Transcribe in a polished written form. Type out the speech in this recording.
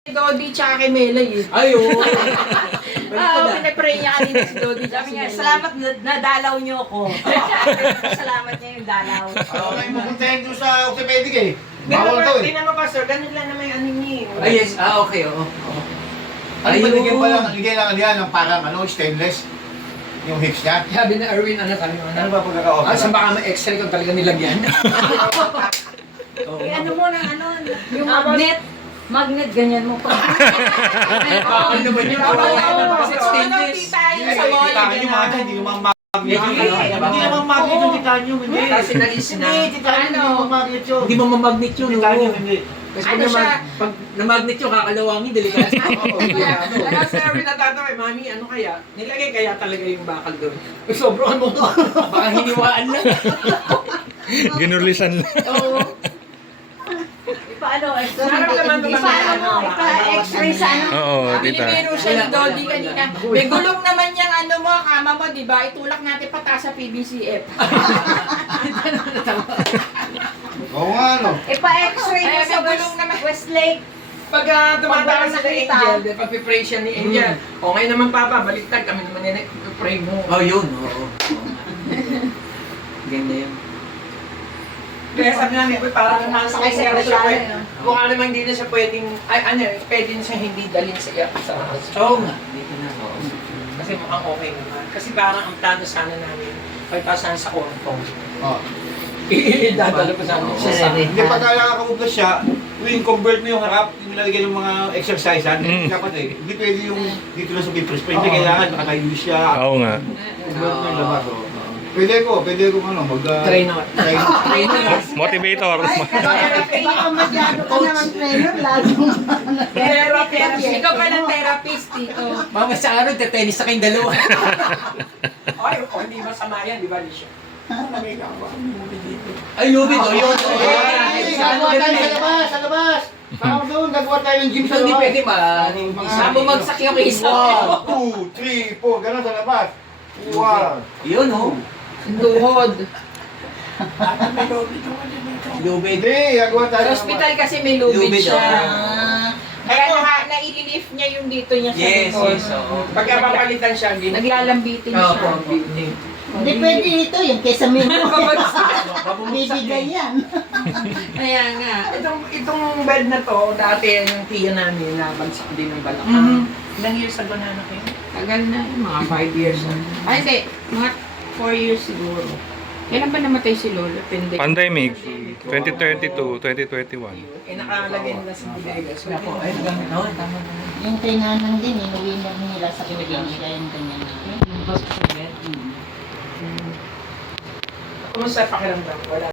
Dodi tsaka kay Melay eh. Ay, oo. Pinapray niya kanina si Dodi. Sabi niya, salamat na dalaw niyo ako. Salamat niya yung dalaw. Okay, pupuntahin doon sa orthopedic eh. Pero Bawal to eh. tingnan mo, Pastor, ganun lang naman yung ano niya eh. Ay, yes. Okay, oo. Ano ba, ligyan pa lang, ligyan lang yan ng parang stainless. Yung hips niya. Sabi na Erwin, ano kami, Ano ba pagkaka-offer? Saan baka may x-ray kung talaga nilagyan? Eh, ano mo ng ano, yung magnet. Magnet, ganyan mo pa. Bakal naman yun. Kasi stainless. Tayo sa mall. Titanyo mga dyan, hindi naman magnet yun. Hindi. Hindi naman magnet yung titanyo, hindi. Kasi nalis na. Hindi, titanyo hindi naman magnet yun. Hindi mo mamagnet yun. Titanyo, hindi. Kasi Ano siya? pag namagnet yun, kakalawangin, delikado. Ano, sir, pinatatanong mami, ano kaya? Nilagay kaya talaga yung bakal doon. Sobrang mo to. Baka hiniwaan lang. Ginulisan lang. Oo. Paano, Nararamdaman mo ba ipa-x-ray sa ano? Oo, tita. Binibiro siya ni Dodi kanina. May gulong naman yung ano mo, kama mo, di ba? Itulak natin pataas sa PBCF. Oo nga, ano. Ipa-x-ray mo Ay, sa may gulong naman. Westlake. Pag tumatawag Pag sa nakita. Angel, pag-pray siya ni Angel. O ngayon naman Papa, baliktad kami naman nila, pray mo. Oh, yun. Oo. Ganda yun. Kaya sabi namin, parang nasa Sakay sa aeroplano, no? mukha naman hindi na siya pwedeng, pwede na siya hindi dalhin sa Oo nga. Dito na. Kasi mukhang okay naman. Kasi parang ang plano sana namin, pagpasan sa ortho. Oh. Dadalo pa sana siya sa Hindi, pagka nakakabugas siya, yung convert mo yung harap, yung nilagyan ng mga exercise, dapat eh. Hindi pwede yung dito lang sa pipress. Hindi kailangan, nakatayo siya. Oo nga. Convert mo yung labas. oh. Pwede ko ano, trainer. trainer. Motivator. Baka masyado ka naman trainer, lalo. Therapist. Ikaw pa ng therapist dito. Mama sa araw, tetenis na kayong dalawa. Ay, hindi masama yan, di ba, Lisha? Ay, lubid, o yun. Gagawa tayo sa labas, sa labas. Parang doon, gagawa tayo ng gym sa Hindi labas. pwede ba? Bumagsak yung isa. 1, 2, 3, 4, gano'n sa labas. Wow. Yun, oh. Tuhod. Lubid. Hindi, gagawa tayo Sa hospital kasi may lubid Lubid, siya. oh. Kaya na-i-lift niya yung dito niya sa Yes, likod. yes, oo. Pagka papalitan siya, Naglalambitin Oo, siya. beauty. Hindi pwede ito, yung kesame mo. Babumagsak Bibigay yan. Kaya nga. Itong bed na to, dati yung tiya namin, nabagsak din ng balakang. Ilang years ago na kayo? Tagal na, mga 5 years na. Ay, hindi. Mga 4 years siguro. Kailan ba namatay si Lolo? Pende. Pandemic, 2022, 2021. Nakalagay nila sa bodegas. Ako, ay, nagamit. Oo, tama. Yung tinanang din, inuwi na nila sa probinsya yung ganyan. Kumusta pakiramdam? Wala.